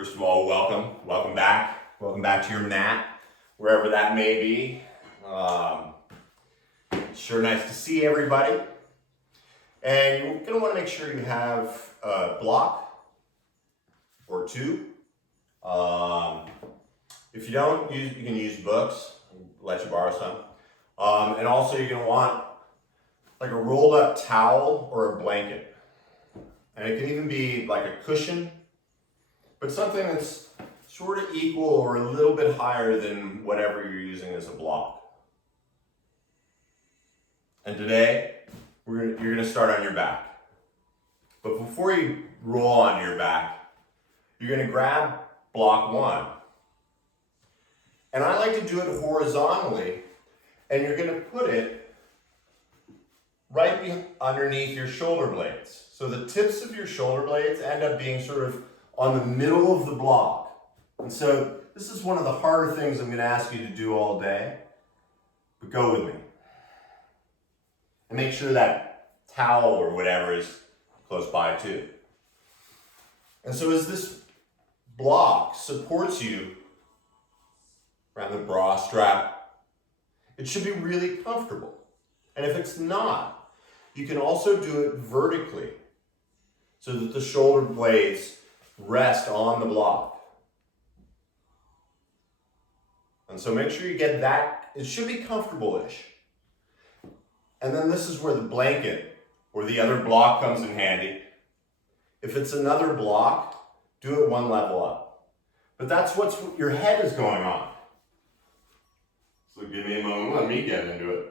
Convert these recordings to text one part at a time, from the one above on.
First of all, welcome back. Welcome back to your mat, wherever that may be. Sure nice to see everybody. And you're gonna wanna make sure you have a block or two. If you don't, you can use books, I'll let you borrow some. And also you're gonna want like a rolled up towel or a blanket. And it can even be like a cushion, but something that's sort of equal or a little bit higher than whatever you're using as a block. And today, you're gonna start on your back. But before you roll on your back, you're gonna grab block one. And I like to do it horizontally, and you're gonna put it right underneath your shoulder blades. So the tips of your shoulder blades end up being sort of on the middle of the block. And so this is one of the harder things I'm going to ask you to do all day, but go with me. And make sure that towel or whatever is close by too. And so as this block supports you around the bra strap, it should be really comfortable. And if it's not, you can also do it vertically so that the shoulder blades rest on the block. And so make sure you get that. It should be comfortable-ish. And then this is where the blanket or the other block comes in handy. If it's another block, do it one level up. But that's what your head is going on. So give me a moment, let me get into it.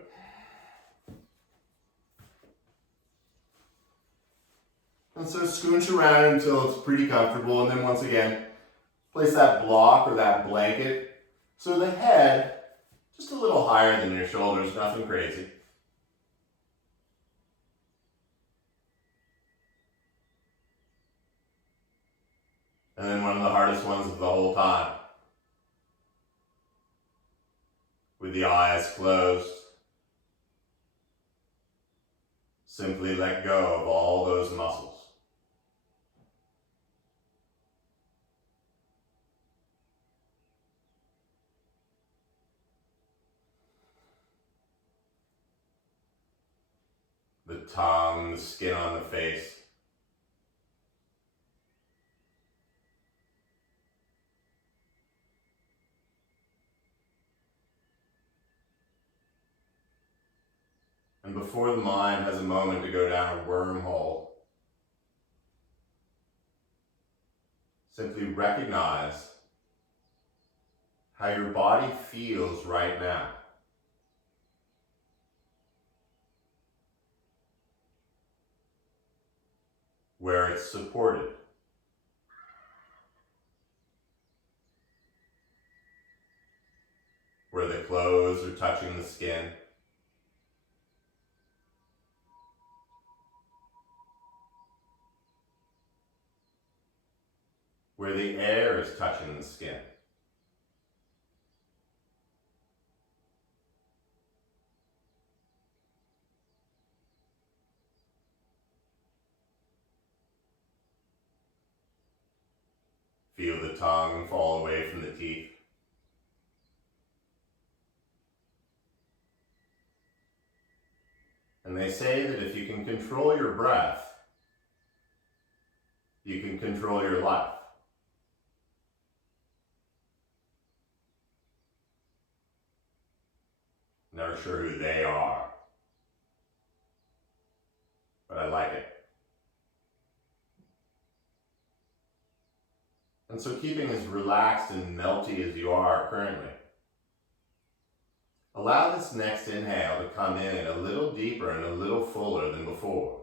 And so scooch around until it's pretty comfortable, and then once again, place that block or that blanket so the head just a little higher than your shoulders, nothing crazy. And then one of the hardest ones of the whole time. With the eyes closed, simply let go of all those muscles. The tongue, the skin on the face. And before the mind has a moment to go down a wormhole, simply recognize how your body feels right now. Where it's supported. Where the clothes are touching the skin. Where the air is touching the skin. Feel the tongue fall away from the teeth. And they say that if you can control your breath, you can control your life. Never sure who they are, but I like it. And so keeping as relaxed and melty as you are currently, allow this next inhale to come in a little deeper and a little fuller than before.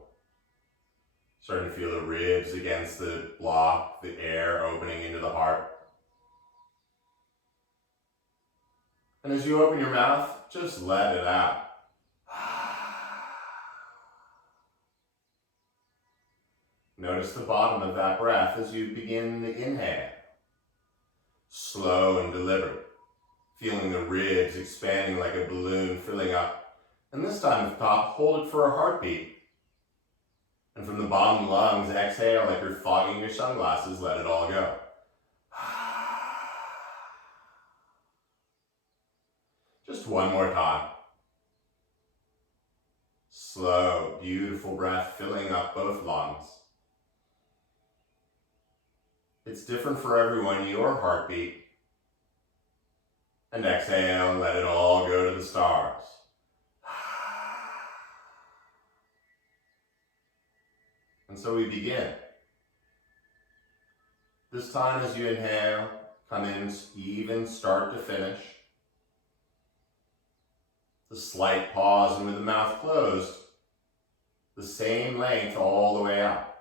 Starting to feel the ribs against the block, the air opening into the heart. And as you open your mouth, just let it out. Notice the bottom of that breath as you begin the inhale. Slow and deliberate, feeling the ribs expanding like a balloon filling up. And this time at the top, hold it for a heartbeat. And from the bottom lungs, exhale like you're fogging your sunglasses, let it all go. Just one more time. Slow, beautiful breath filling up both lungs. It's different for everyone, your heartbeat. And exhale, and let it all go to the stars. And so we begin. This time as you inhale, come in even start to finish. The slight pause, and with the mouth closed, the same length all the way out.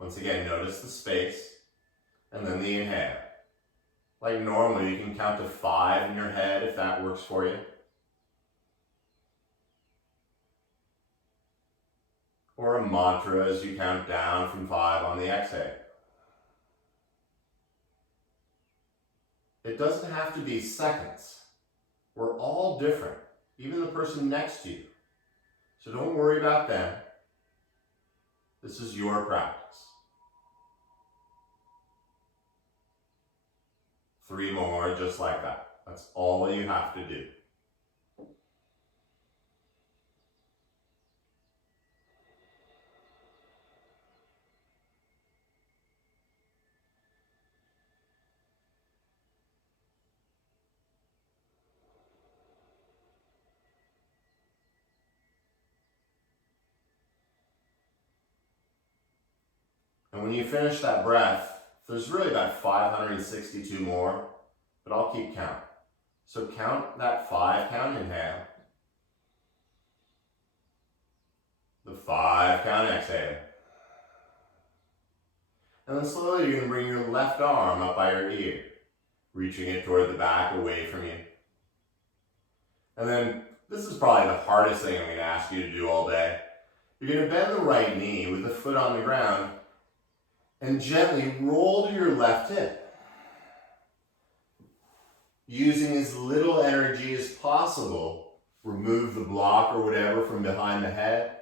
Once again, notice the space, and then the inhale. Like normal, you can count to 5 in your head if that works for you. Or a mantra as you count down from 5 on the exhale. It doesn't have to be seconds. We're all different, even the person next to you. So don't worry about them. This is your practice. 3 more, just like that. That's all you have to do. And when you finish that breath, there's really about 562 more, but I'll keep count. So count that 5 count inhale, the 5 count exhale. And then slowly you're going to bring your left arm up by your ear, reaching it toward the back away from you. And then this is probably the hardest thing I'm going to ask you to do all day. You're going to bend the right knee with the foot on the ground and gently roll to your left hip. Using as little energy as possible, remove the block or whatever from behind the head,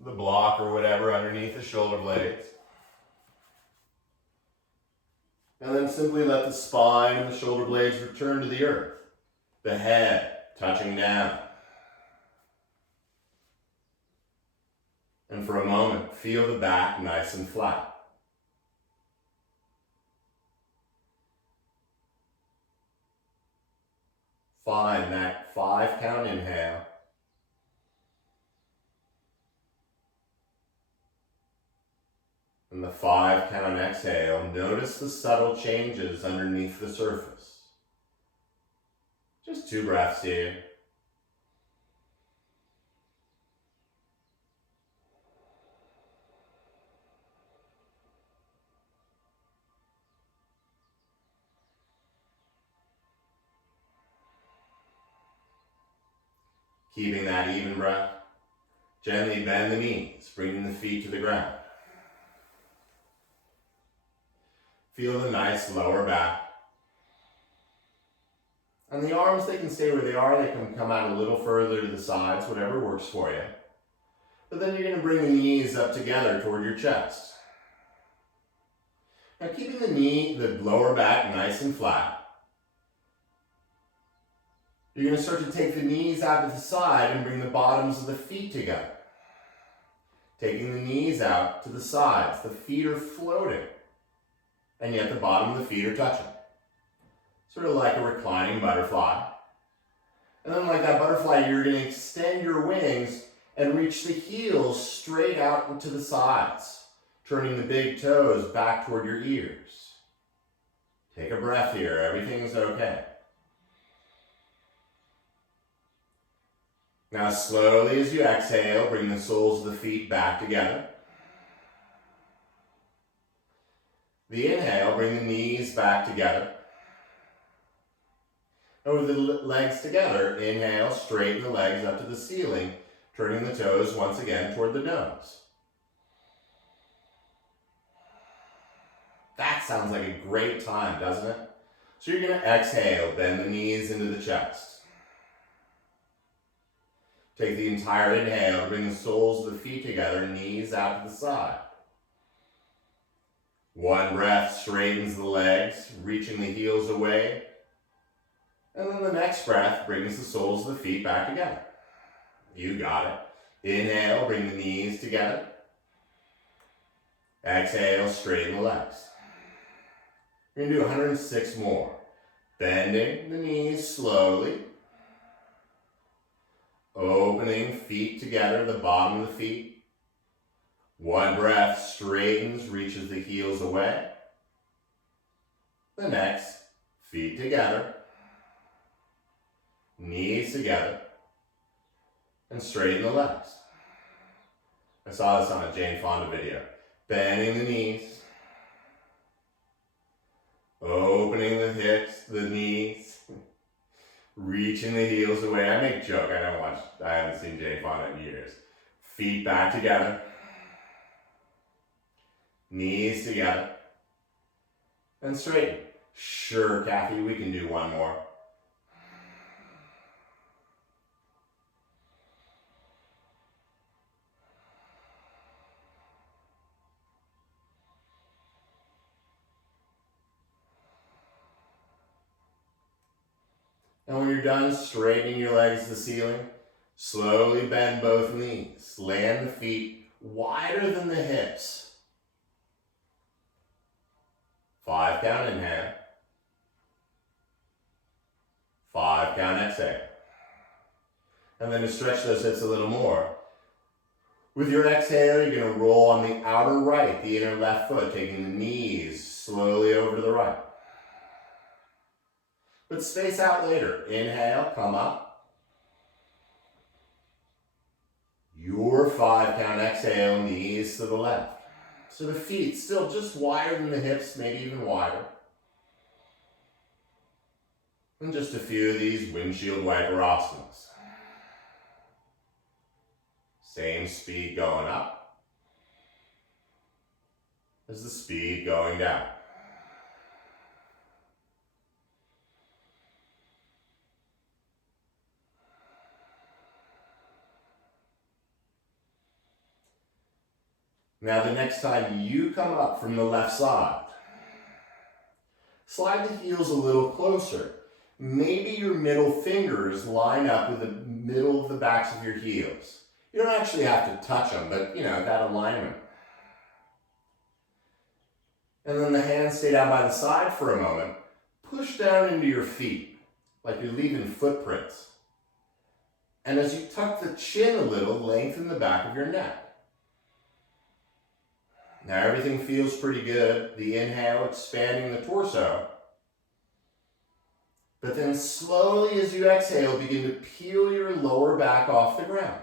the block or whatever underneath the shoulder blades. And then simply let the spine and the shoulder blades return to the earth, the head touching down. And for a moment, feel the back nice and flat. Find that 5 count inhale. And the 5 count exhale. Notice the subtle changes underneath the surface. Just 2 breaths here. Keeping that even breath. Gently bend the knees, bringing the feet to the ground. Feel the nice lower back. And the arms, they can stay where they are. They can come out a little further to the sides, whatever works for you. But then you're going to bring the knees up together toward your chest. Now keeping the lower back nice and flat. You're going to start to take the knees out to the side and bring the bottoms of the feet together. Taking the knees out to the sides. The feet are floating. And yet the bottom of the feet are touching. Sort of like a reclining butterfly. And then like that butterfly, you're going to extend your wings and reach the heels straight out into the sides, turning the big toes back toward your ears. Take a breath here. Everything's okay. Now slowly as you exhale, bring the soles of the feet back together. The inhale, bring the knees back together. And with the legs together, inhale, straighten the legs up to the ceiling, turning the toes once again toward the nose. That sounds like a great time, doesn't it? So you're going to exhale, bend the knees into the chest. Take the entire inhale, bring the soles of the feet together, knees out to the side. One breath straightens the legs, reaching the heels away. And then the next breath brings the soles of the feet back together. You got it. Inhale, bring the knees together. Exhale, straighten the legs. We're going to do 106 more. Bending the knees slowly. Opening feet together, the bottom of the feet. One breath straightens, reaches the heels away. The next, feet together. Knees together. And straighten the legs. I saw this on a Jane Fonda video. Bending the knees. Opening the hips, the knees. Reaching the heels away. I make joke, I haven't seen Jane Fonda in years. Feet back together. Knees together. And straighten. Sure, Kathy, we can do one more. And when you're done straightening your legs to the ceiling, slowly bend both knees. Land the feet wider than the hips. 5 count inhale. 5 count exhale. And then to stretch those hips a little more. With your exhale, you're going to roll on the outer right, the inner left foot, taking the knees slowly over to the right. But space out later. Inhale, come up. Your 5 count exhale, knees to the left. So the feet still just wider than the hips, maybe even wider. And just a few of these windshield wiper asanas. Same speed going up as the speed going down. Now the next time you come up from the left side, slide the heels a little closer. Maybe your middle fingers line up with the middle of the backs of your heels. You don't actually have to touch them, but that alignment. And then the hands stay down by the side for a moment. Push down into your feet, like you're leaving footprints. And as you tuck the chin a little, lengthen the back of your neck. Now everything feels pretty good. The inhale, expanding the torso. But then slowly as you exhale, begin to peel your lower back off the ground.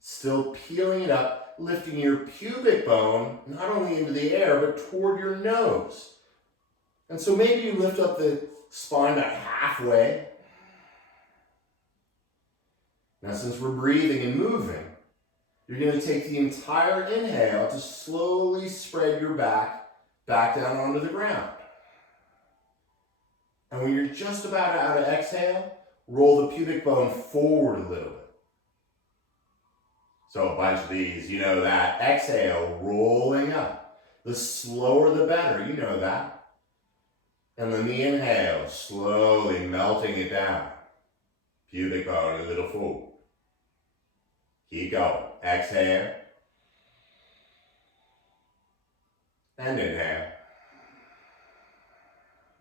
Still peeling it up, lifting your pubic bone not only into the air, but toward your nose. And so maybe you lift up the spine about halfway. Now since we're breathing and moving, you're going to take the entire inhale to slowly spread your back down onto the ground. And when you're just about out of exhale, roll the pubic bone forward a little bit. So a bunch of these, you know that. Exhale, rolling up. The slower the better, you know that. And then the inhale, slowly melting it down. Pubic bone a little forward. Keep going. Exhale. And inhale.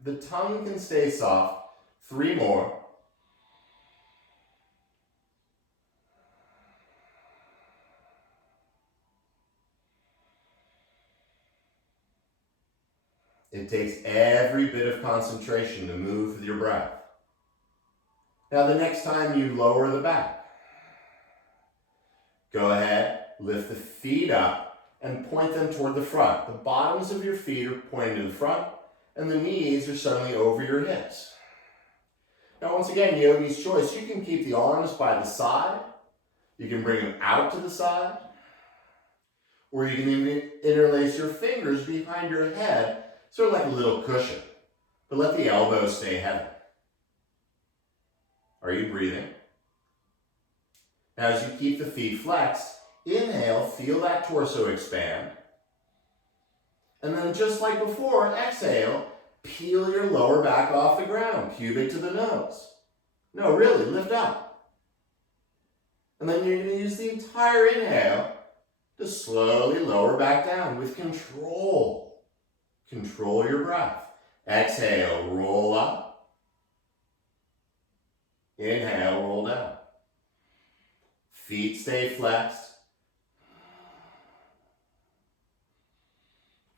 The tongue can stay soft. 3 more. It takes every bit of concentration to move with your breath. Now the next time you lower the back, go ahead, lift the feet up and point them toward the front. The bottoms of your feet are pointing to the front and the knees are suddenly over your hips. Now once again, yogi's choice. You can keep the arms by the side. You can bring them out to the side. Or you can even interlace your fingers behind your head, sort of like a little cushion. But let the elbows stay heavy. Are you breathing? Now as you keep the feet flexed, inhale, feel that torso expand. And then just like before, exhale, peel your lower back off the ground, pubic to the nose. No, really, lift up. And then you're going to use the entire inhale to slowly lower back down with control. Control your breath. Exhale, roll up. Inhale, roll down. Feet stay flexed.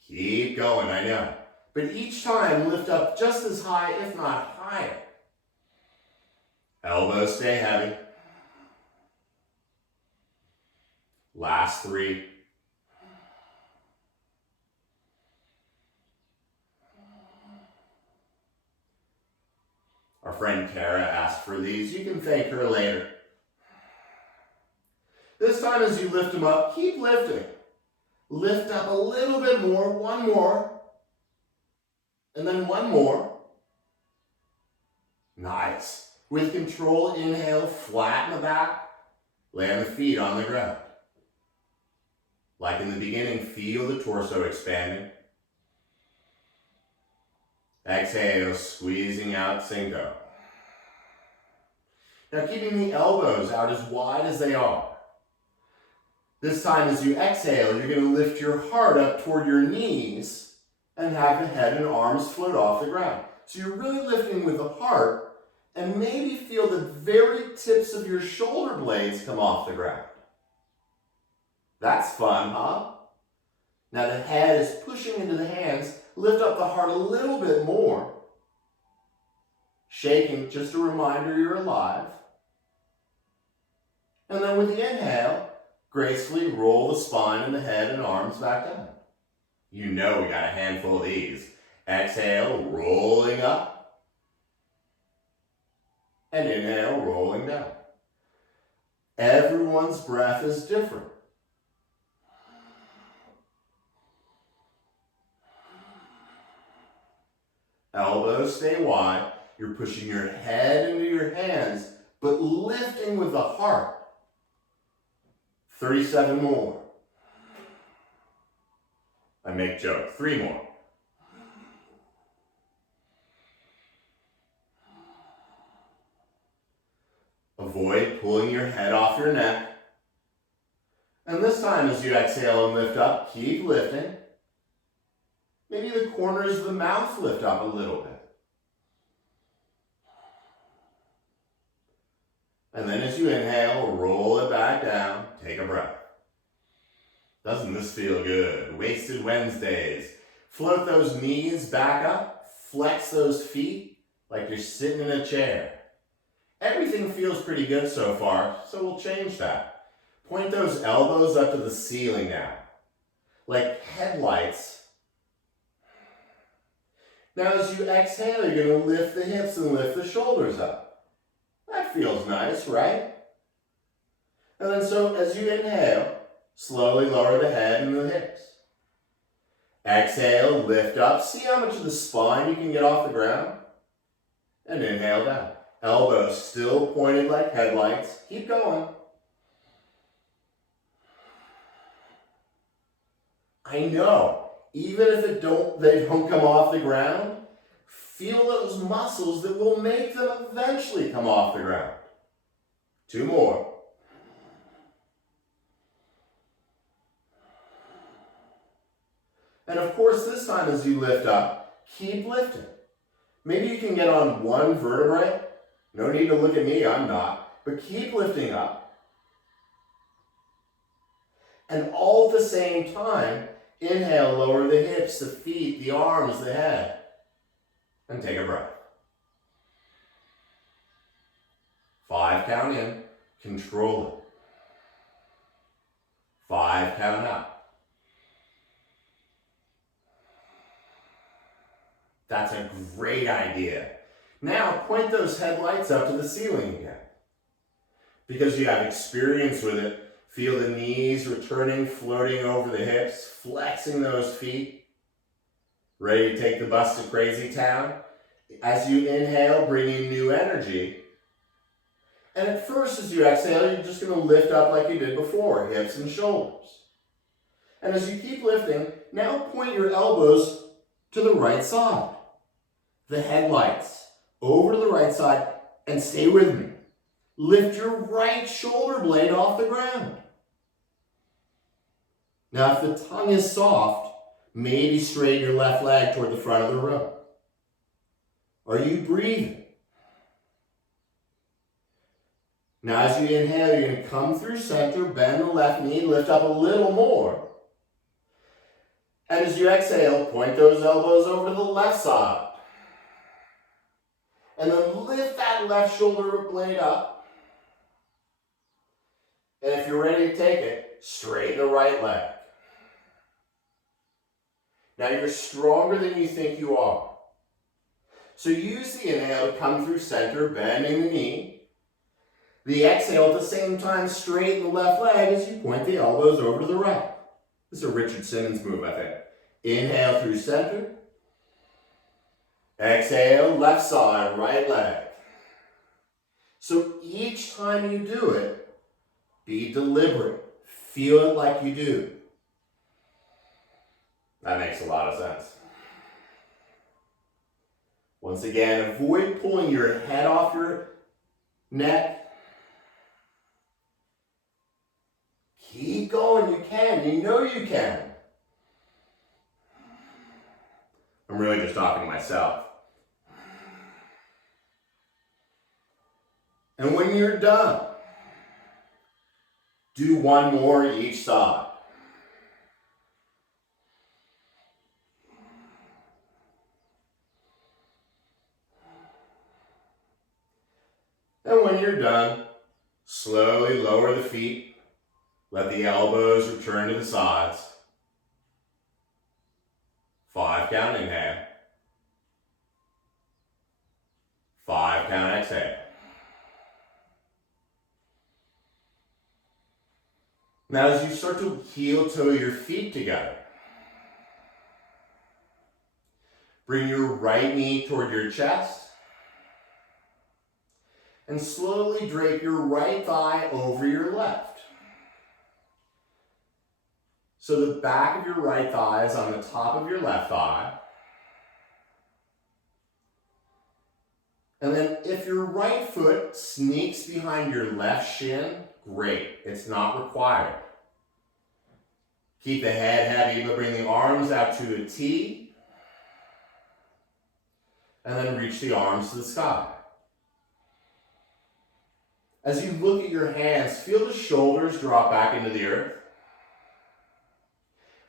Keep going, I know. But each time, lift up just as high, if not higher. Elbows stay heavy. Last 3. Our friend Kara asked for these. You can thank her later. This time as you lift them up, keep lifting. Lift up a little bit more, 1 more, and then 1 more. Nice. With control, inhale, flatten the back, land the feet on the ground. Like in the beginning, feel the torso expanding. Exhale, squeezing out, cinco. Now keeping the elbows out as wide as they are. This time as you exhale, you're going to lift your heart up toward your knees and have the head and arms float off the ground. So you're really lifting with the heart and maybe feel the very tips of your shoulder blades come off the ground. That's fun, huh? Now the head is pushing into the hands. Lift up the heart a little bit more. Shaking, just a reminder you're alive. And then with the inhale, gracefully roll the spine and the head and arms back down. You know we got a handful of these. Exhale, rolling up. And inhale, rolling down. Everyone's breath is different. Elbows stay wide. You're pushing your head into your hands, but lifting with the heart. 37 more. I make joke. 3 more. Avoid pulling your head off your neck. And this time as you exhale and lift up, keep lifting. Maybe the corners of the mouth lift up a little bit. And then as you inhale, roll it back down. Take a breath. Doesn't this feel good? Wasted Wednesdays. Float those knees back up. Flex those feet like you're sitting in a chair. Everything feels pretty good so far, so we'll change that. Point those elbows up to the ceiling now, like headlights. Now as you exhale, you're going to lift the hips and lift the shoulders up. That feels nice, right? And then so as you inhale, slowly lower the head and the hips. Exhale, lift up. See how much of the spine you can get off the ground? And inhale down. Elbows still pointed like headlights. Keep going. I know, even if they don't come off the ground, feel those muscles that will make them eventually come off the ground. 2 more. And of course, this time as you lift up, keep lifting. Maybe you can get on one vertebrae. No need to look at me, I'm not. But keep lifting up. And all at the same time, inhale, lower the hips, the feet, the arms, the head. And take a breath. 5 count in, control it. 5 count out. That's a great idea. Now point those headlights up to the ceiling again. Because you have experience with it, feel the knees returning, floating over the hips, flexing those feet. Ready to take the bus to crazy town? As you inhale, bring in new energy. And at first, as you exhale, you're just going to lift up like you did before, hips and shoulders. And as you keep lifting, now point your elbows to the right side. The headlights over to the right side, and stay with me. Lift your right shoulder blade off the ground. Now, if the tongue is soft, maybe straighten your left leg toward the front of the room. Are you breathing? Now, as you inhale, you're going to come through center, bend the left knee, lift up a little more. And as you exhale, point those elbows over to the left side. And then lift that left shoulder blade up. And if you're ready to take it, straighten the right leg. Now you're stronger than you think you are. So use the inhale to come through center, bending the knee. The exhale at the same time, straighten the left leg as you point the elbows over to the right. This is a Richard Simmons move, I think. Inhale through center. Exhale, left side, right leg. So each time you do it, be deliberate. Feel it like you do. That makes a lot of sense. Once again, avoid pulling your head off your neck. Keep going, you can. You know you can. I'm really just talking to myself. And when you're done, do one more each side. And when you're done, slowly lower the feet. Let the elbows return to the sides. 5 count inhale. 5 count exhale. Now as you start to heel toe your feet together, bring your right knee toward your chest and slowly drape your right thigh over your left. So the back of your right thigh is on the top of your left thigh. And then if your right foot sneaks behind your left shin, great. It's not required. Keep the head heavy, but bring the arms out to a T. And then reach the arms to the sky. As you look at your hands, feel the shoulders drop back into the earth.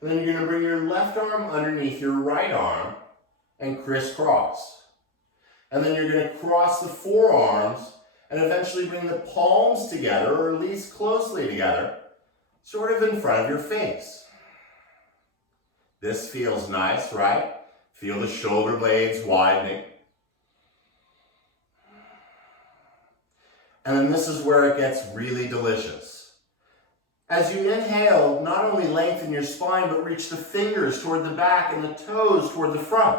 And then you're going to bring your left arm underneath your right arm and crisscross. And then you're going to cross the forearms and eventually bring the palms together, or at least closely together, sort of in front of your face. This feels nice, right? Feel the shoulder blades widening. And then this is where it gets really delicious. As you inhale, not only lengthen your spine, but reach the fingers toward the back and the toes toward the front.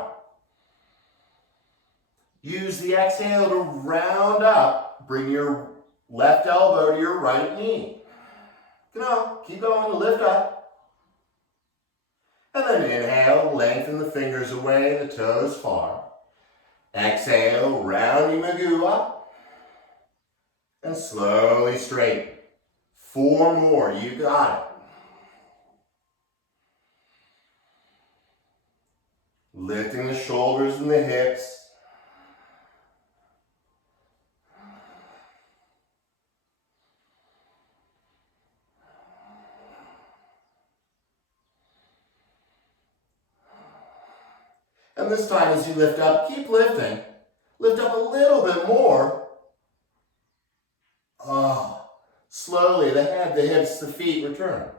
Use the exhale to round up. Bring your left elbow to your right knee. Come on, keep going to lift up. And then inhale, lengthen the fingers away, the toes far. Exhale, rounding Magoo up. And slowly straighten. 4 more, you got it. Lifting the shoulders and the hips. And this time as you lift up, keep lifting. Lift up a little bit more. Slowly, the head, the hips, the feet return.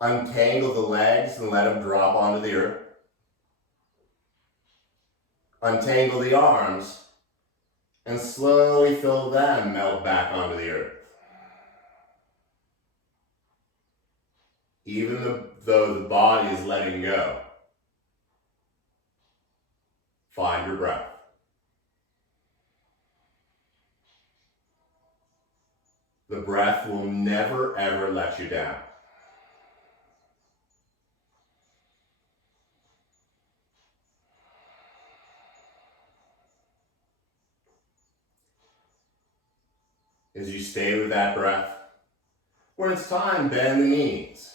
Untangle the legs and let them drop onto the earth. Untangle the arms and slowly feel them melt back onto the earth. Even though the body is letting go, find your breath. The breath will never, ever let you down. as you stay with that breath. When it's time, bend the knees.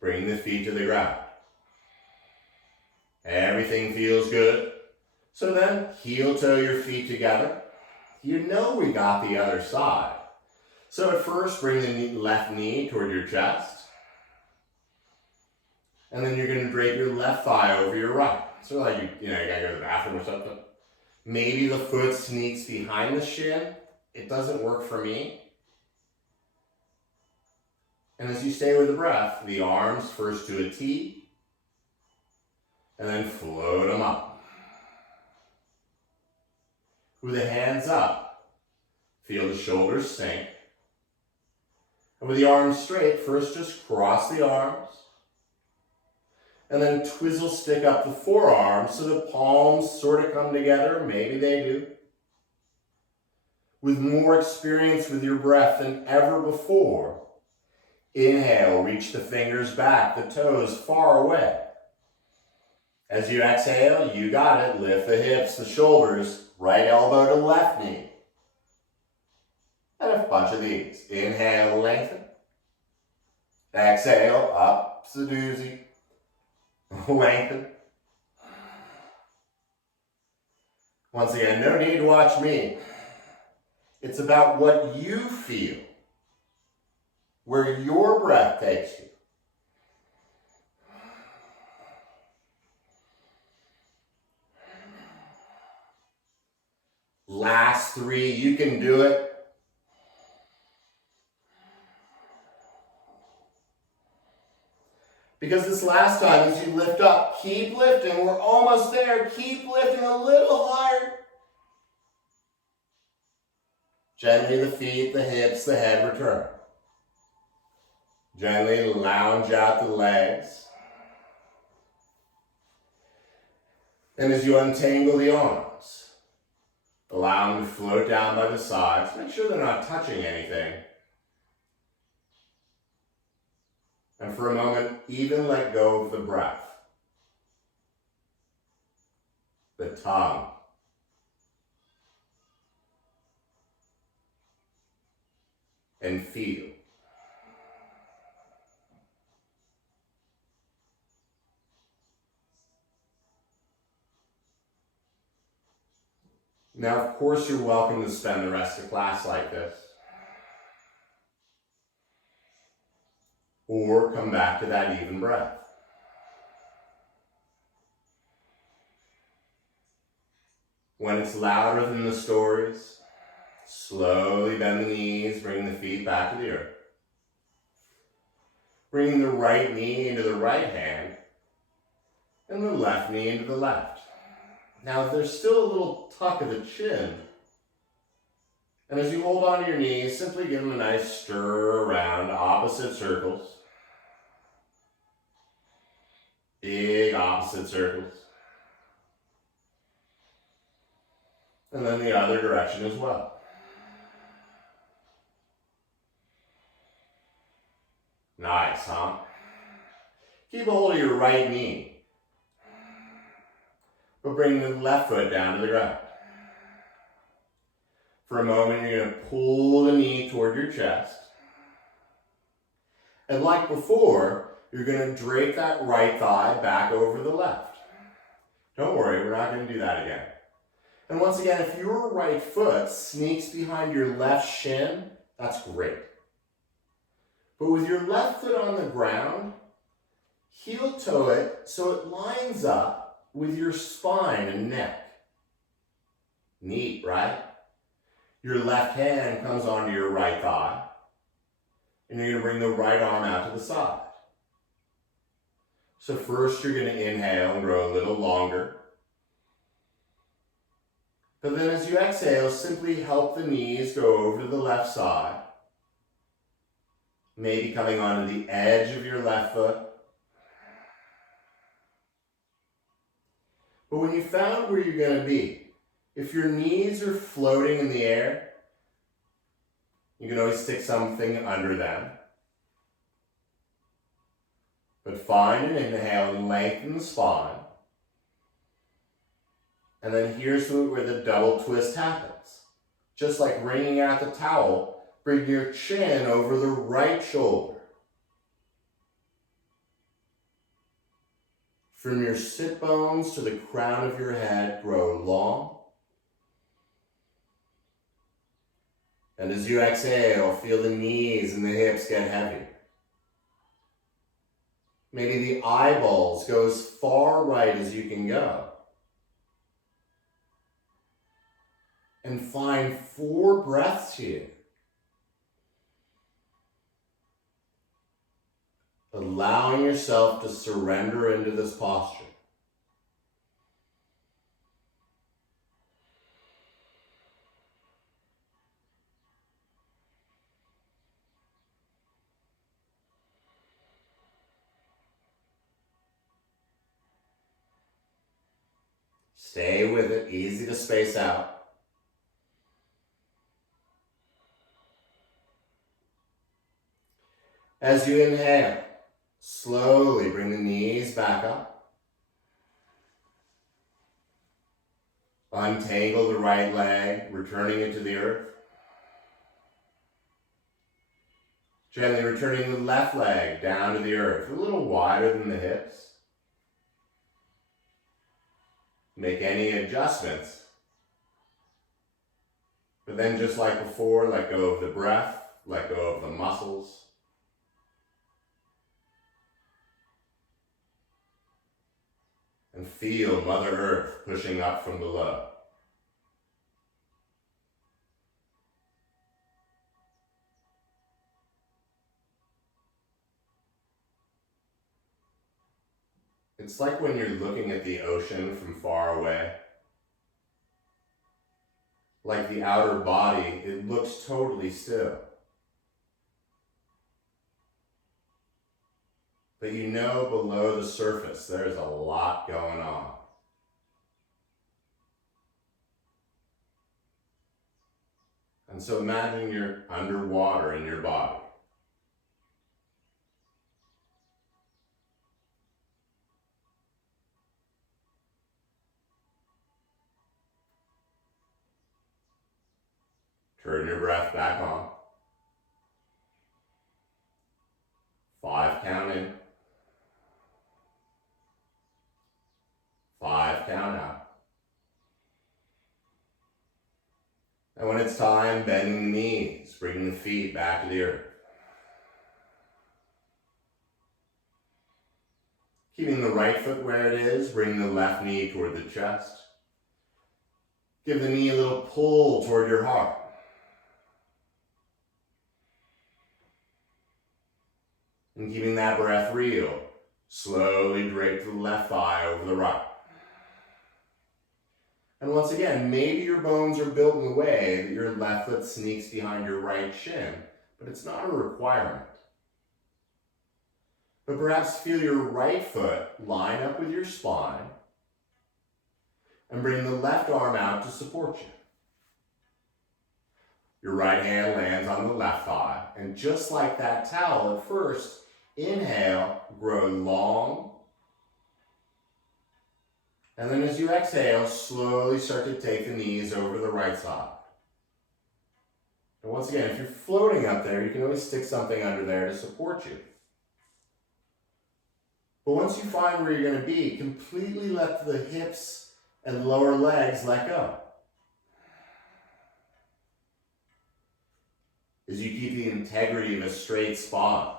Bring the feet to the ground. Everything feels good. So then, heel toe your feet together. You know we got the other side. So at first, bring the left knee toward your chest. And then you're going to drape your left thigh over your right. So like you gotta go to the bathroom or something. Maybe the foot sneaks behind the shin. It doesn't work for me. And as you stay with the breath, the arms first to a T, and then float them up. With the hands up, feel the shoulders sink. And with the arms straight, first just cross the arms, and then twizzle stick up the forearms so the palms sort of come together. Maybe they do. With more experience with your breath than ever before, inhale, reach the fingers back, the toes far away. As you exhale, you got it. Lift the hips, the shoulders, right elbow to left knee. And a bunch of these. Inhale, lengthen. Exhale, up, a doozy. Lengthen. Once again, no need to watch me. It's about what you feel, where your breath takes you. Last 3, you can do it. Because this last time, as you lift up, keep lifting. We're almost there. Keep lifting a little higher. Gently the feet, the hips, the head return. Gently lounge out the legs. And as you untangle the arms, allow them to float down by the sides. Make sure they're not touching anything. And for a moment, even let go of the breath, the tongue. And feel. Now, of course, you're welcome to spend the rest of class like this. Or come back to that even breath. When it's louder than the stories, slowly bend the knees, bring the feet back to the earth. Bringing the right knee into the right hand and the left knee into the left. Now, if there's still a little tuck of the chin, and as you hold onto your knees, simply give them a nice stir around opposite circles. Big opposite circles. And then the other direction as well. Nice, huh? Keep a hold of your right knee. But bring the left foot down to the ground. For a moment, you're going to pull the knee toward your chest. And like before, you're going to drape that right thigh back over the left. Don't worry, we're not going to do that again. And once again, if your right foot sneaks behind your left shin, that's great. But with your left foot on the ground, heel toe it so it lines up with your spine and neck. Neat, right? Your left hand comes onto your right thigh, and you're going to bring the right arm out to the side. So first you're going to inhale and grow a little longer. But then as you exhale, simply help the knees go over to the left side. Maybe coming onto the edge of your left foot. But when you found where you're going to be, if your knees are floating in the air, you can always stick something under them. But find an inhale and lengthen the spine. And then here's where the double twist happens. Just like wringing out the towel, bring your chin over the right shoulder. From your sit bones to the crown of your head, grow long. And as you exhale, feel the knees and the hips get heavy. Maybe the eyeballs go as far right as you can go. And find 4 breaths here. Allowing yourself to surrender into this posture. Stay with it, easy to space out. As you inhale, slowly bring the knees back up. Untangle the right leg, returning it to the earth. Gently returning the left leg down to the earth, a little wider than the hips. Make any adjustments. But then just like before, let go of the breath, let go of the muscles. And feel Mother Earth pushing up from below. It's like when you're looking at the ocean from far away. Like the outer body, it looks totally still. But you know below the surface, there's a lot going on. And so imagine you're underwater in your body. Turn your breath back on. 5 count in. 5 count out. And when it's time, bending the knees, bringing the feet back to the earth. Keeping the right foot where it is, bring the left knee toward the chest. Give the knee a little pull toward your heart. And keeping that breath real, slowly drape the left thigh over the right. And once again, maybe your bones are built in a way that your left foot sneaks behind your right shin, but it's not a requirement. But perhaps feel your right foot line up with your spine and bring the left arm out to support you. Your right hand lands on the left thigh, and just like that towel at first, inhale, grow long. And then as you exhale, slowly start to take the knees over the right side. And once again, if you're floating up there, you can always stick something under there to support you. But once you find where you're going to be, completely let the hips and lower legs let go. As you keep the integrity of a straight spine.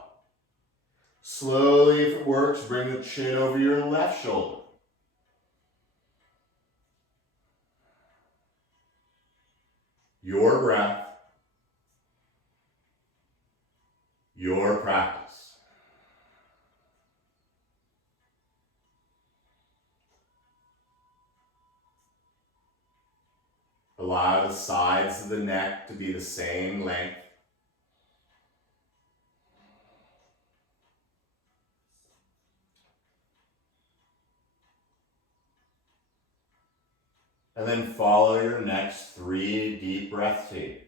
Slowly, if it works, bring the chin over your left shoulder. Your breath, your practice. Allow the sides of the neck to be the same length. And then follow your next 3 deep breaths here.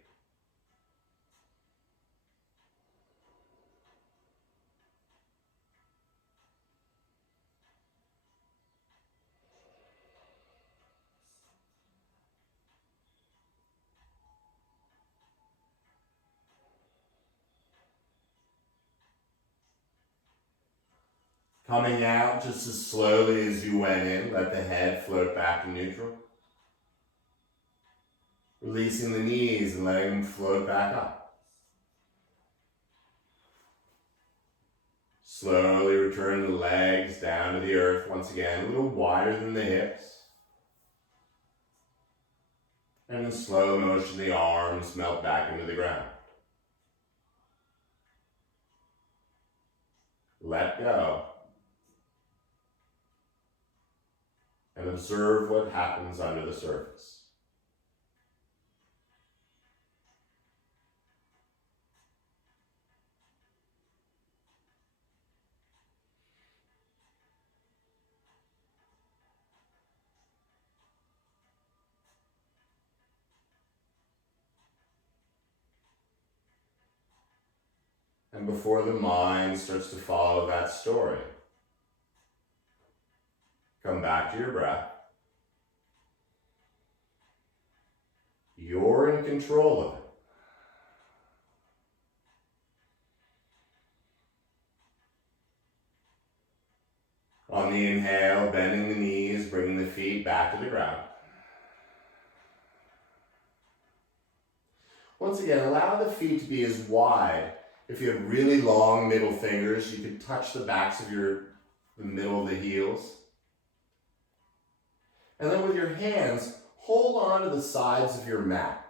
Coming out just as slowly as you went in, let the head float back to neutral. Releasing the knees and letting them float back up. Slowly return the legs down to the earth once again, a little wider than the hips. And in slow motion, the arms melt back into the ground. Let go. And observe what happens under the surface. And before the mind starts to follow that story, come back to your breath. You're in control of it. On the inhale, bending the knees, bringing the feet back to the ground. Once again, allow the feet to be as wide. If you have really long middle fingers, you can touch the backs of the middle of the heels. And then with your hands, hold on to the sides of your mat.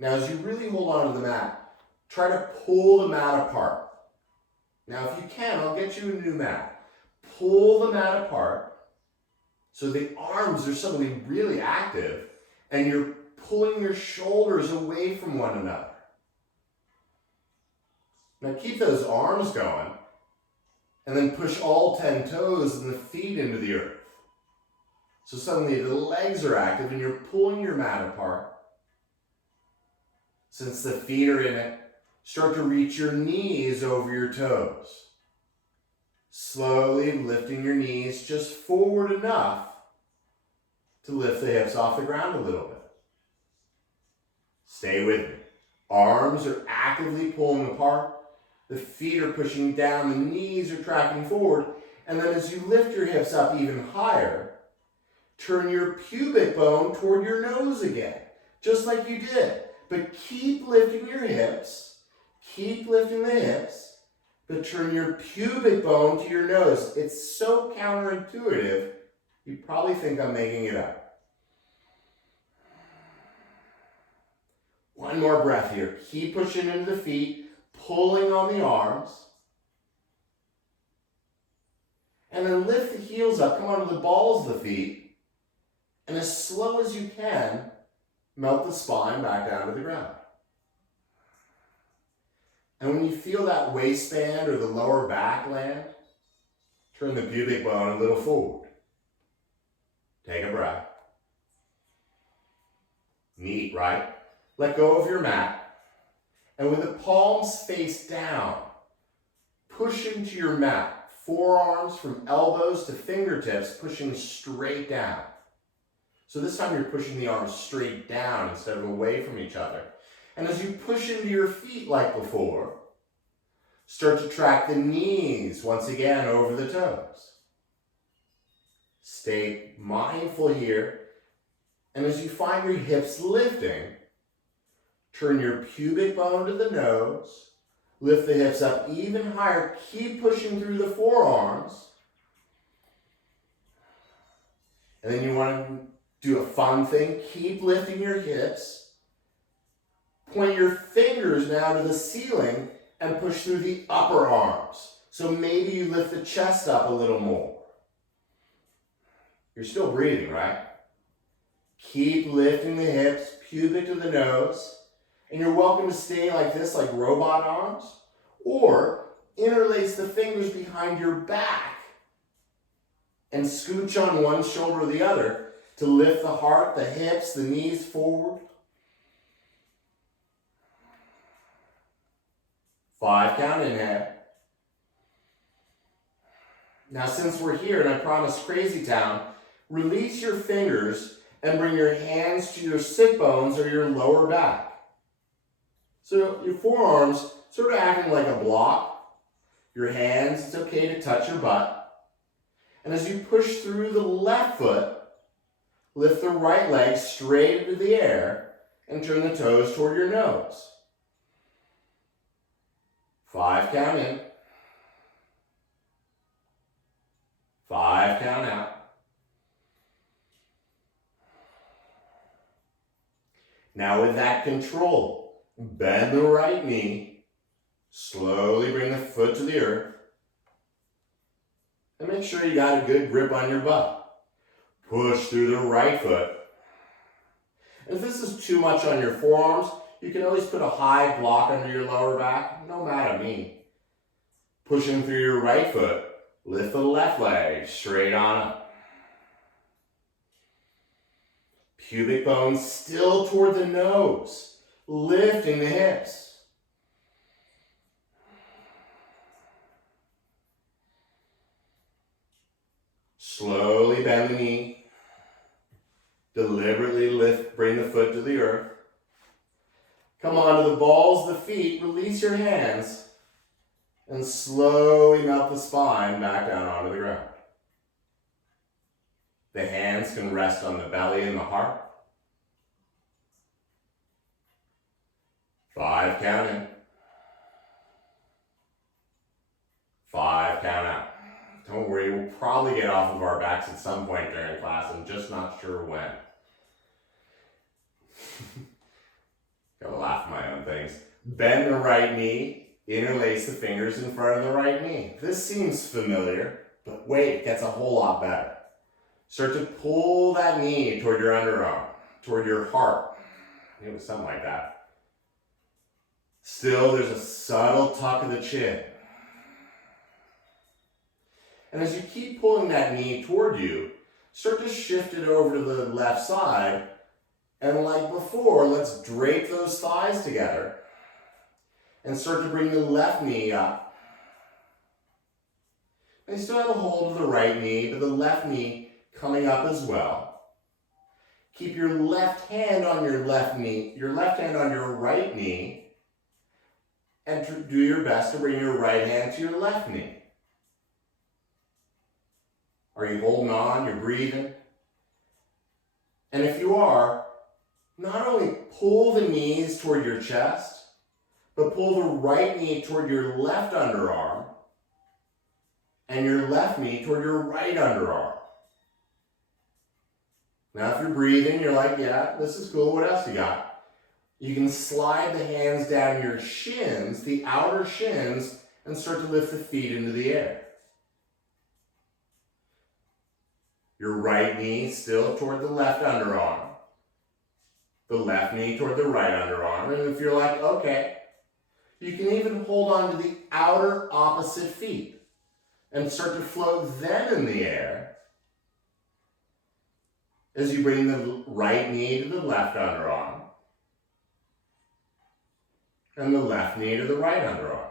Now, as you really hold on to the mat, try to pull the mat apart. Now, if you can, I'll get you a new mat. Pull the mat apart so the arms are suddenly really active and you're pulling your shoulders away from one another. Now keep those arms going and then push all 10 toes and the feet into the earth. So suddenly the legs are active and you're pulling your mat apart. Since the feet are in it, start to reach your knees over your toes. Slowly lifting your knees just forward enough to lift the hips off the ground a little bit. Stay with me. Arms are actively pulling apart. The feet are pushing down. The knees are tracking forward. And then as you lift your hips up even higher, turn your pubic bone toward your nose again, just like you did. But keep lifting your hips. Keep lifting the hips. But turn your pubic bone to your nose. It's so counterintuitive, you probably think I'm making it up. One more breath here. Keep pushing into the feet, pulling on the arms. And then lift the heels up, come onto the balls of the feet. And as slow as you can, melt the spine back down to the ground. And when you feel that waistband or the lower back land, turn the pubic bone a little forward. Take a breath. Neat, right? Let go of your mat. And with the palms face down, push into your mat. Forearms from elbows to fingertips, pushing straight down. So this time you're pushing the arms straight down instead of away from each other. And as you push into your feet like before, start to track the knees once again over the toes. Stay mindful here. And as you find your hips lifting, turn your pubic bone to the nose. Lift the hips up even higher. Keep pushing through the forearms. And then you want to do a fun thing. Keep lifting your hips. Point your fingers now to the ceiling and push through the upper arms. So maybe you lift the chest up a little more. You're still breathing, right? Keep lifting the hips, pubic to the nose. And you're welcome to stay like this, like robot arms. Or interlace the fingers behind your back and scooch on one shoulder or the other to lift the heart, the hips, the knees forward. 5 count, inhale. Now since we're here, and I promised Crazy Town, release your fingers and bring your hands to your sit bones or your lower back. So your forearms sort of acting like a block. Your hands, it's okay to touch your butt. And as you push through the left foot, lift the right leg straight into the air and turn the toes toward your nose. 5 count in. 5 count out. Now with that control, bend the right knee, slowly bring the foot to the earth, and make sure you got a good grip on your butt. Push through the right foot. And if this is too much on your forearms, you can always put a high block under your lower back. No matter me. Pushing through your right foot, lift the left leg straight on up. Pubic bone still toward the nose, lifting the hips. Slowly bend the knee. Deliberately lift, bring the foot to the earth. Come onto the balls of the feet, release your hands, and slowly melt the spine back down onto the ground. The hands can rest on the belly and the heart. 5 count in. 5 count out. Don't worry, we'll probably get off of our backs at some point during class. I'm just not sure when. Gotta laugh at my own things. Bend the right knee, interlace the fingers in front of the right knee. This seems familiar, but wait, it gets a whole lot better. Start to pull that knee toward your underarm, toward your heart. It was something like that. Still, there's a subtle tuck of the chin. And as you keep pulling that knee toward you, start to shift it over to the left side. And like before, let's drape those thighs together and start to bring the left knee up. And you still have a hold of the right knee, but the left knee coming up as well. Keep your left hand on your left knee, your left hand on your right knee, and do your best to bring your right hand to your left knee. Are you holding on? You're breathing? And if you are, not only pull the knees toward your chest, but pull the right knee toward your left underarm and your left knee toward your right underarm. Now if you're breathing, you're like, yeah, this is cool. What else you got? You can slide the hands down your shins, the outer shins, and start to lift the feet into the air. Your right knee still toward the left underarm. The left knee toward the right underarm. And if you're like, okay, you can even hold on to the outer opposite feet and start to float them in the air as you bring the right knee to the left underarm and the left knee to the right underarm.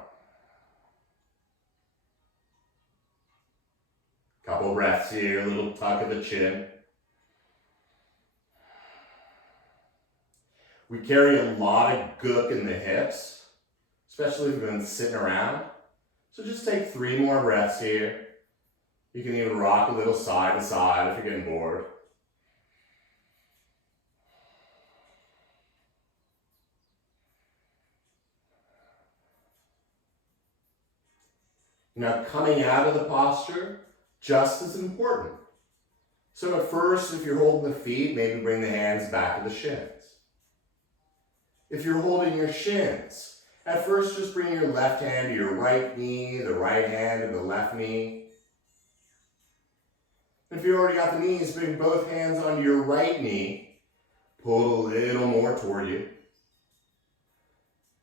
Couple breaths here, a little tuck of the chin. We carry a lot of gook in the hips, especially if we've been sitting around. So just take 3 more breaths here. You can even rock a little side to side if you're getting bored. Now coming out of the posture, just as important. So at first, if you're holding the feet, maybe bring the hands back to the shins. If you're holding your shins, at first just bring your left hand to your right knee, the right hand to the left knee. If you already got the knees, bring both hands onto your right knee, pull a little more toward you,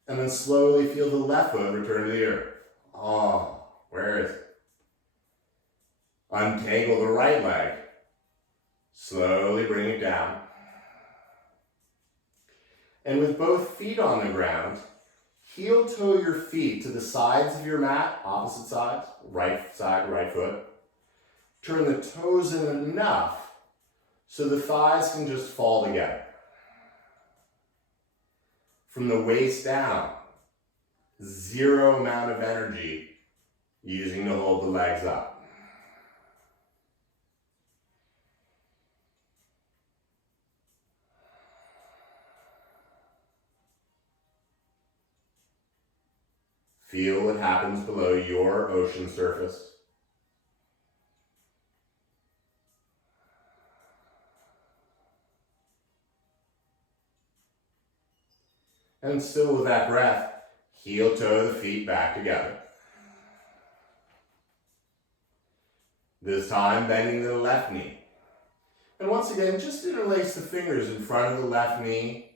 and then slowly feel the left foot return to the earth. Oh, where is it? Untangle the right leg. Slowly bring it down. And with both feet on the ground, heel toe your feet to the sides of your mat, opposite sides, right side, right foot. Turn the toes in enough so the thighs can just fall together. From the waist down, zero amount of energy using to hold the legs up. Feel what happens below your ocean surface. And still with that breath, heel toe the feet back together. This time, bending the left knee. And once again, just interlace the fingers in front of the left knee.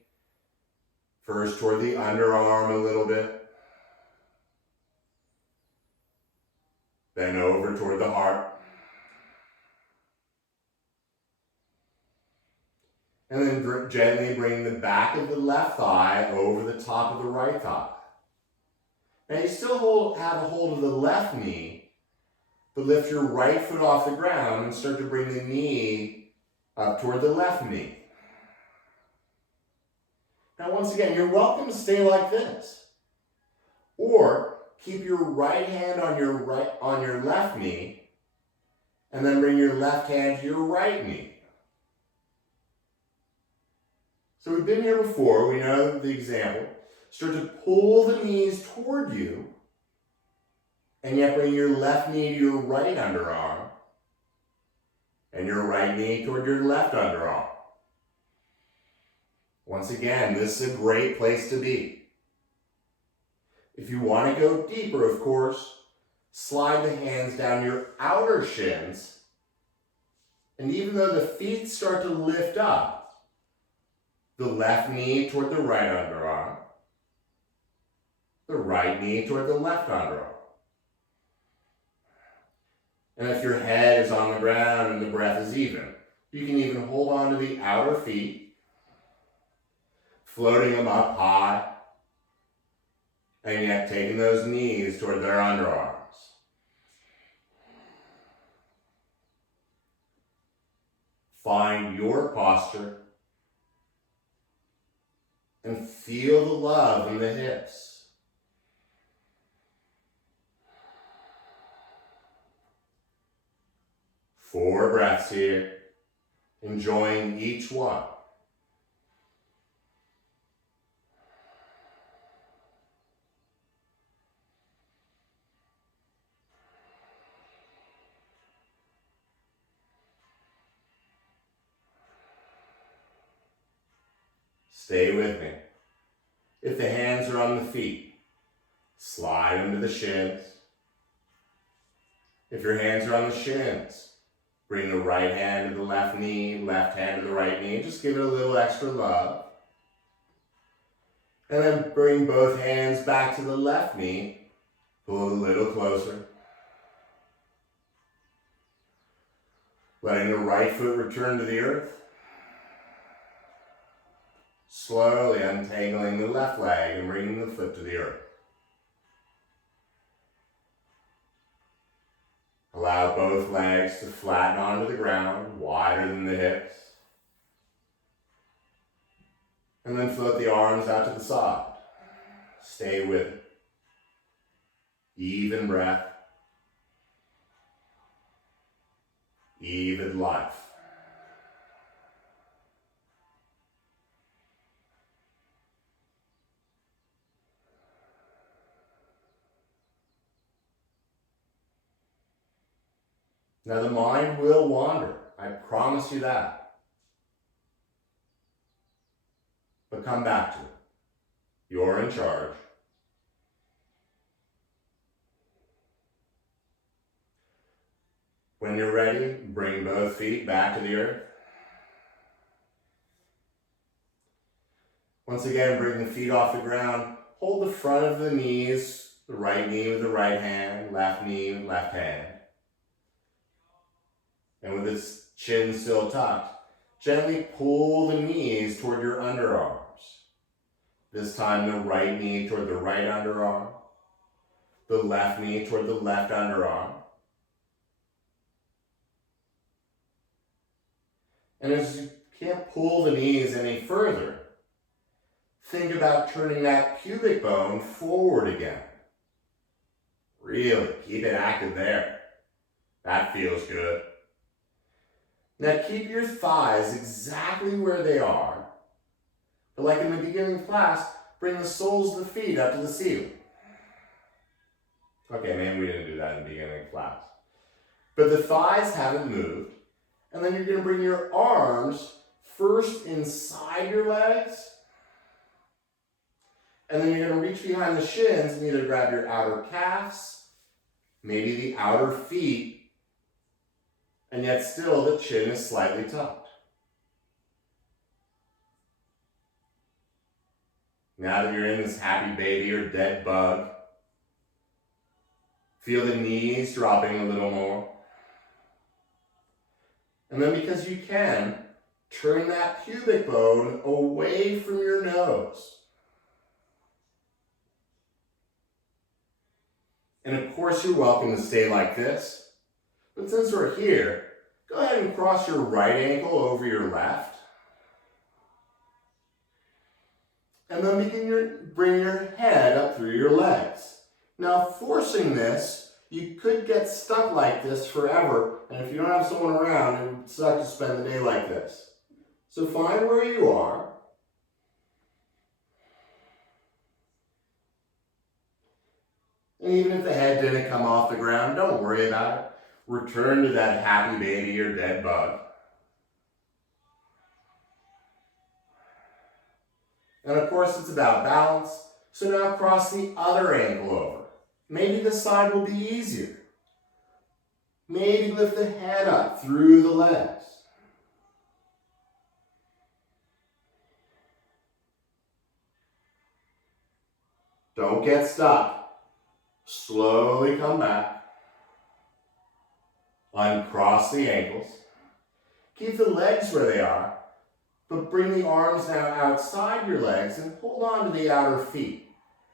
First toward the underarm a little bit. Then over toward the heart. And then gently bring the back of the left thigh over the top of the right thigh. Now you still have a hold of the left knee, but lift your right foot off the ground and start to bring the knee up toward the left knee. Now once again, you're welcome to stay like this. Or keep your right hand on your left knee, and then bring your left hand to your right knee. So we've been here before, we know the example. Start to pull the knees toward you, and yet bring your left knee to your right underarm, and your right knee toward your left underarm. Once again, this is a great place to be. If you want to go deeper, of course, slide the hands down your outer shins, and even though the feet start to lift up, the left knee toward the right underarm, the right knee toward the left underarm. And if your head is on the ground and the breath is even, you can even hold on to the outer feet, floating them up high, and yet taking those knees toward their underarms. Find your posture and feel the love in the hips. Four breaths here, enjoying each one. Stay with me. If the hands are on the feet, slide them to the shins. If your hands are on the shins, bring the right hand to the left knee, left hand to the right knee. Just give it a little extra love. And then bring both hands back to the left knee. Pull a little closer. Letting the right foot return to the earth. Slowly untangling the left leg and bringing the foot to the earth. Allow both legs to flatten onto the ground, wider than the hips. And then float the arms out to the side. Stay with it. Even breath. Even life. Now the mind will wander, I promise you that. But come back to it. You're in charge. When you're ready, bring both feet back to the earth. Once again, bring the feet off the ground. Hold the front of the knees, the right knee with the right hand, left knee with left hand. And with the chin still tucked, gently pull the knees toward your underarms. This time the right knee toward the right underarm, the left knee toward the left underarm. And as you can't pull the knees any further, think about turning that pubic bone forward again. Really, keep it active there. That feels good. Now keep your thighs exactly where they are. But like in the beginning of class, bring the soles of the feet up to the ceiling. Okay, maybe we didn't do that in the beginning of class. But the thighs haven't moved. And then you're going to bring your arms first inside your legs. And then you're going to reach behind the shins and either grab your outer calves, maybe the outer feet, and yet still the chin is slightly tucked. Now that you're in this happy baby or dead bug, feel the knees dropping a little more. And then because you can, turn that pubic bone away from your nose. And of course you're welcome to stay like this. But since we're here, go ahead and cross your right ankle over your left. And then bring your head up through your legs. Now forcing this, you could get stuck like this forever. And if you don't have someone around, it would suck to spend the day like this. So find where you are. And even if the head didn't come off the ground, don't worry about it. Return to that happy baby or dead bug. And of course it's about balance. So now cross the other ankle over. Maybe this side will be easier. Maybe lift the head up through the legs. Don't get stuck. Slowly come back. Uncross the ankles. Keep the legs where they are, but bring the arms now outside your legs and hold on to the outer feet.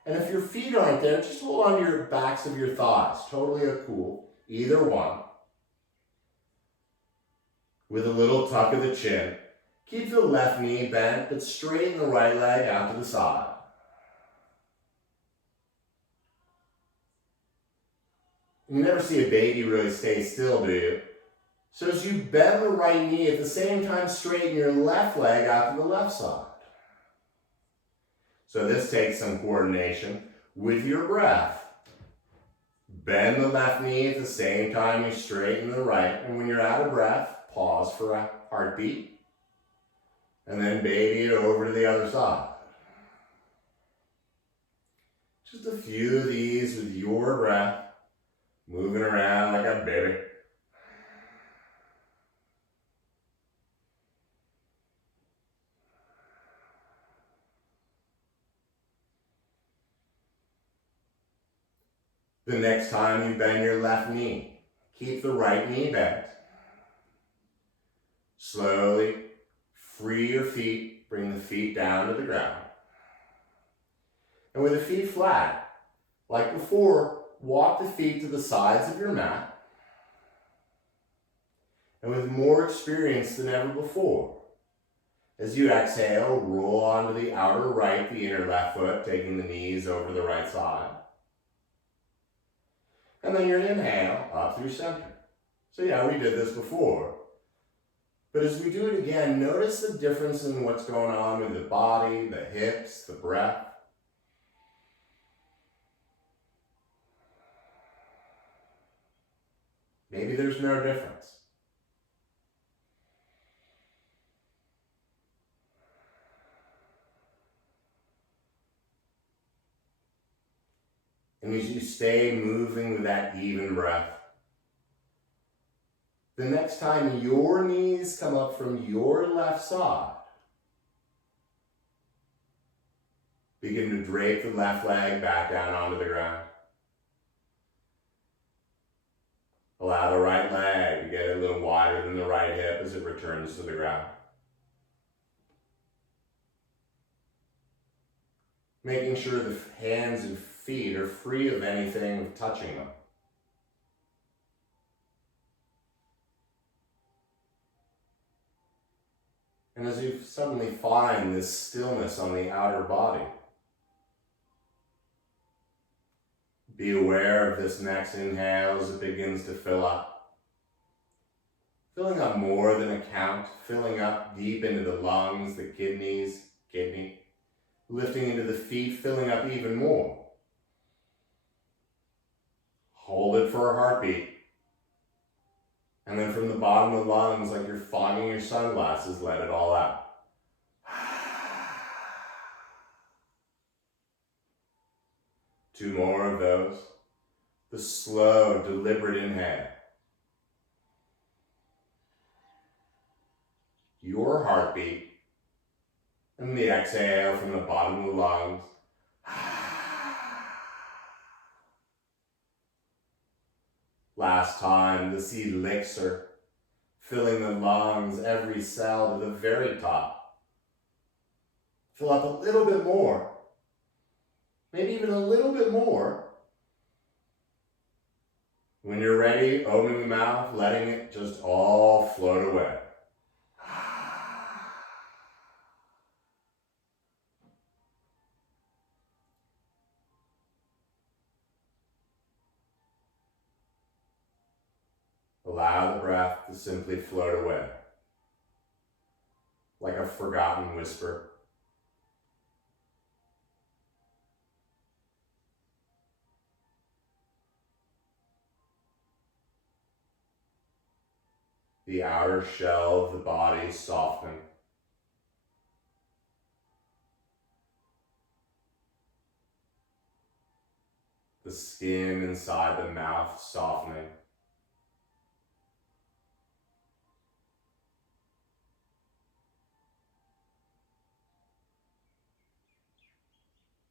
And if your feet aren't there, just hold on to your backs of your thighs. Totally cool. Either one. With a little tuck of the chin. Keep the left knee bent, but straighten the right leg out to the side. You never see a baby really stay still, do you? So as you bend the right knee, at the same time straighten your left leg out to the left side. So this takes some coordination with your breath. Bend the left knee at the same time you straighten the right. And when you're out of breath, pause for a heartbeat. And then baby it over to the other side. Just a few of these with your breath. Moving around like a baby. The next time you bend your left knee, keep the right knee bent. Slowly free your feet, bring the feet down to the ground. And with the feet flat, like before, walk the feet to the sides of your mat. And with more experience than ever before, as you exhale, roll onto the outer right, the inner left foot, taking the knees over the right side. And then your inhale up through center. So yeah, we did this before. But as we do it again, notice the difference in what's going on with the body, the hips, the breath. Maybe there's no difference. And as you stay moving with that even breath, the next time your knees come up from your left side, begin to drape the left leg back down onto the ground. Allow the right leg to get a little wider than the right hip as it returns to the ground. Making sure the hands and feet are free of anything touching them. And as you suddenly find this stillness on the outer body, Be aware of this next inhale as it begins to fill up. Filling up more than a count, filling up deep into the lungs, the kidney, lifting into the feet, filling up even more. Hold it for a heartbeat. And then from the bottom of the lungs, like you're fogging your sunglasses, let it all out. Two more of those. The slow, deliberate inhale. Your heartbeat. And the exhale from the bottom of the lungs. Last time, this elixir, filling the lungs, every cell to the very top. Fill up a little bit more, maybe even a little bit more. When you're ready, opening the mouth, letting it just all float away. Allow the breath to simply float away, like a forgotten whisper. The outer shell of the body softening. The skin inside the mouth softening.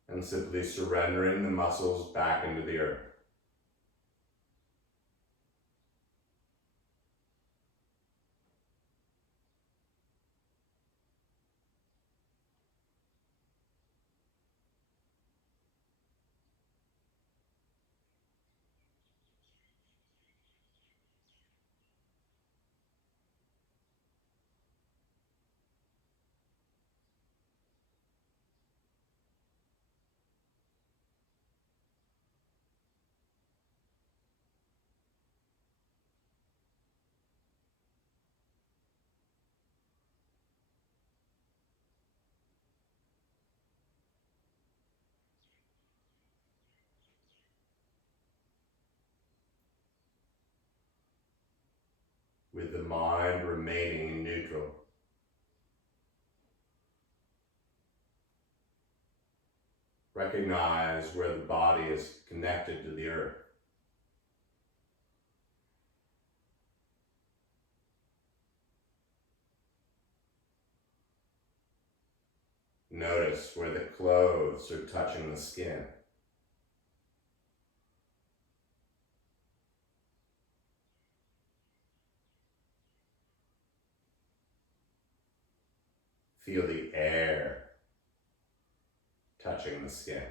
And simply surrendering the muscles back into the earth. With the mind remaining in neutral. Recognize where the body is connected to the earth. Notice where the clothes are touching the skin. Feel the air touching the skin.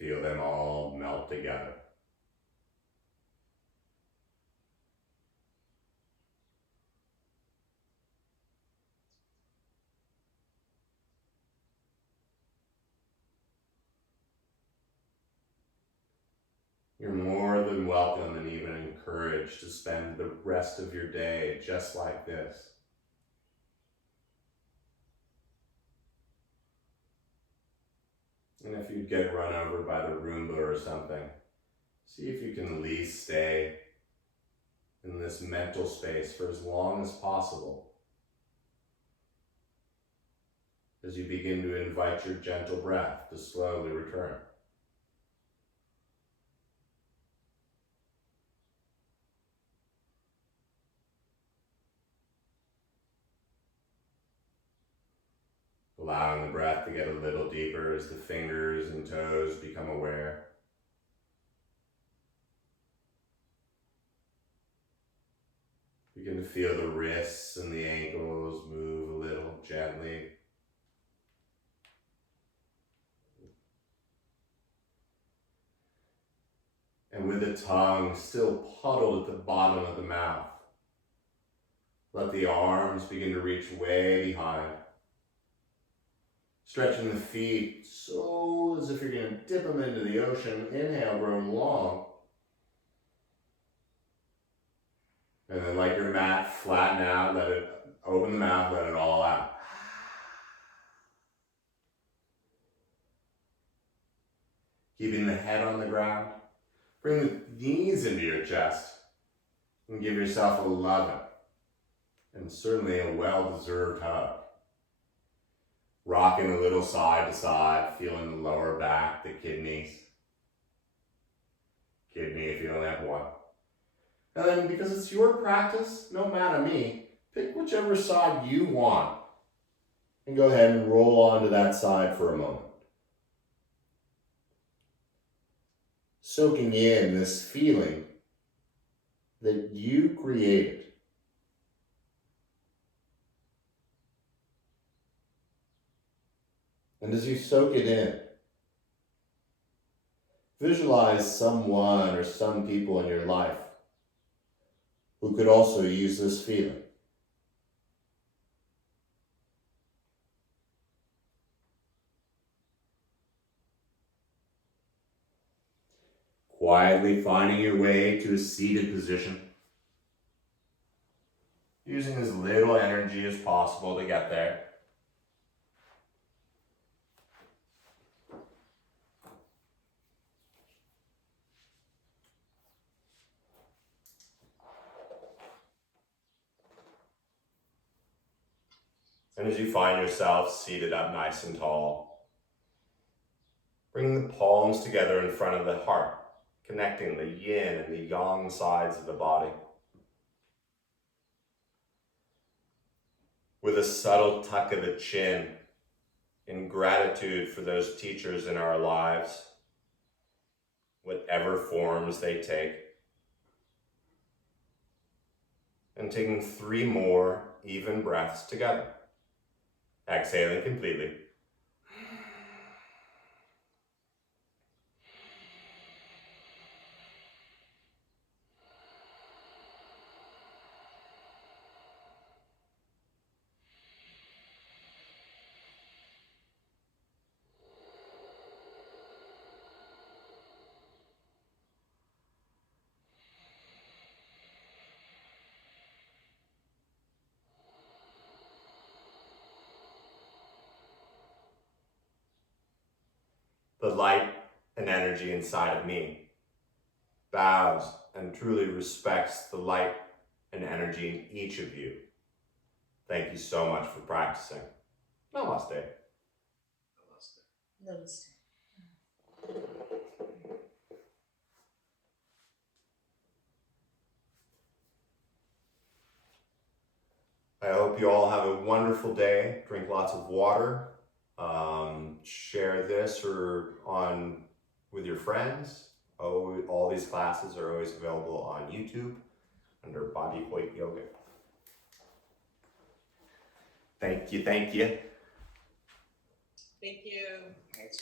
Feel them all melt together. You're more than welcome and even encouraged to spend the rest of your day just like this. And if you get run over by the Roomba or something, see if you can at least stay in this mental space for as long as possible as you begin to invite your gentle breath to slowly return. Allowing the breath to get a little deeper as the fingers and toes become aware. Begin to feel the wrists and the ankles move a little gently. And with the tongue still puddled at the bottom of the mouth, Let the arms begin to reach way behind. Stretching the feet so as if you're going to dip them into the ocean. Inhale, grow long. And then like your mat, flatten out, let it open the mouth, let it all out. Keeping the head on the ground. Bring the knees into your chest and give yourself a loving and certainly a well-deserved hug. Rocking a little side to side, feeling the lower back, the kidneys. Kidney if you don't have one. And then because it's your practice, no matter me, pick whichever side you want and go ahead and roll onto that side for a moment. Soaking in this feeling that you created. And as you soak it in, visualize someone or some people in your life who could also use this feeling. Quietly finding your way to a seated position. Using as little energy as possible to get there. And as you find yourself seated up nice and tall, bring the palms together in front of the heart, connecting the yin and the yang sides of the body. With a subtle tuck of the chin, in gratitude for those teachers in our lives, whatever forms they take. And taking 3 more even breaths together. Exhaling completely. The light and energy inside of me bows and truly respects the light and energy in each of you. Thank you so much for practicing. Namaste. Namaste. I hope you all have a wonderful day. Drink lots of water. Share this with your friends. All these classes are always available on YouTube under Body Hoyt Yoga. Thank you. Thank you. Thanks.